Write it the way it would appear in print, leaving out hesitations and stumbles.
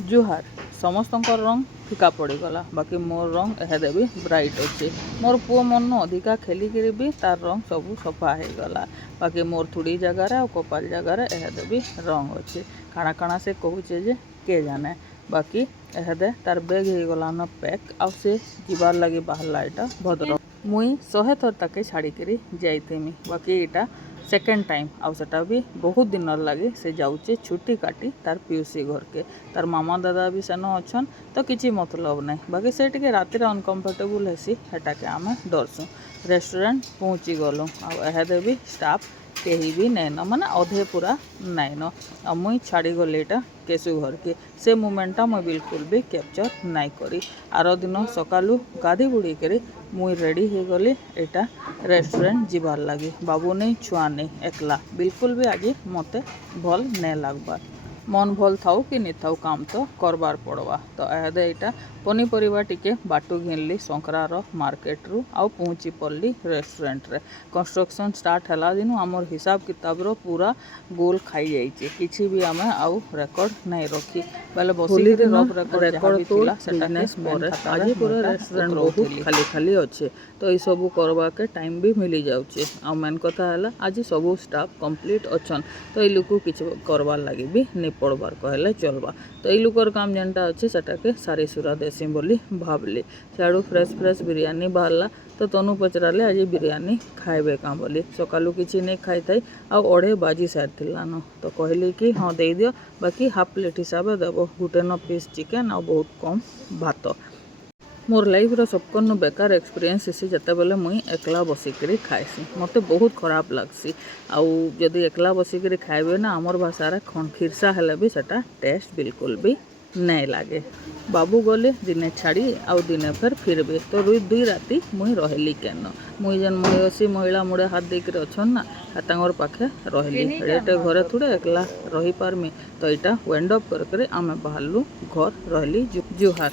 जुहार समस्त रंग फिका पड़गला बाकी मोर रंग एहादे भी ब्राइट अच्छे मोर पुओ मन अधिका खेलिकी भी तार रंग सब सफा हो गला बाकी मोर थोड़ी जगार आ कपाल जगार एहादे भी रंग अच्छे काଣା काଣା से कहूचे जे के जाने बाकी एहादे तार बैग हो गला न पैक आउ से जीवार लगी बाहरला एटा भद्रक मुई 100 थर ताके छाड़िकी जाइमी बाकी यहाँ सेकेंड टाइम आउटा भी बहुत दिन लगे से जाऊे छुट्टी काटी तार पियूसी घर के तार मामा दादा भी सेन अच्छन तो किसी मतलब ना बाकी से टे रातिर अनकम्फर्टेबल हेसी हेटाके आम डरसुँ रेस्टोरेंट पहुँची गलु आदे भी स्टाफ कहीं भी नैन माने अधे पूरा नैन आ मुई छाड़ी गली एटा केसु घर के से मोमेंटा मुई बिल्कुल भी कैप्चर नाई करी आर दिन सकालू गाधी बुड़ी कर मुई रेडी हो गली एटा रेस्टोरेंट जीवार लगी बाबू नहीं छुआ नहीं एकला बिल्कुल भी आज मते भल नहीं लगबार मन भल थाउ कि नहीं थाउ काम तो करबार पड़वा तो एहादे यहाँ पनीपरिया टिके बाटू घिनली संक्रार मार्केट रु आउ पहुँची पड़ली रेस्टोरेंट रे कंस्ट्रक्शन स्टार्ट है दिन आमर हिसाब किताब रो पूरा गोल खाई जाइए किसी भी आम आउ रेकर्ड नहीं रखी बेले बसिक रफ रेकर्ड तो बिजनेस आज पूरा रेस्टोरेंट बहुत खाली खाली अच्छे तो ये सब करवा के टाइम भी मिली जाऊे आ मेन कथा है आज सब स्टाफ कंप्लीट अच्छन तो ये लोग किसी करवार लगी भी नहीं पड़बार कहले चलवा तो ये लोकर काम जेनटा अच्छे सेटाके सारी सुरा देसी बोली भावली सियाड़ू फ्रेश फ्रेश बिरयानी बाहरला तो तनु पचराले आज बिरयानी खाइबे क्या बोली सकालू किसी नहीं खाई थाई आ 2:30 बाजी सारी तो कहली कि हाँ दे दियो बाकी हाफ प्लेट हिसाब से देव गुटे न पीस चिकेन आ बहुत कम भात मोर लाइफ रो सबकन बेकार एक्सपीरियंस इसी जते बेले मुई एकला बसिक खाएसी मते बहुत खराब लगसी आउ जदि एकला बसिक खाइबे ना आमर भाषार खिरसा हेले भी सेटा टेस्ट बिल्कुल भी नहीं लगे बाबू गले दिने छाड़ी आउ दिने फिर भी तो रुई 2 राति मुई रहली केन मुई जेन मयसी महिला मुड़े हाथ देकर अच्छन ना तांगर पाखे रहली एटे घरे थोड़े एकला रही पारमी तो यहाँ वेंड अप करके आमे बाहरलु घर रहली जुहार।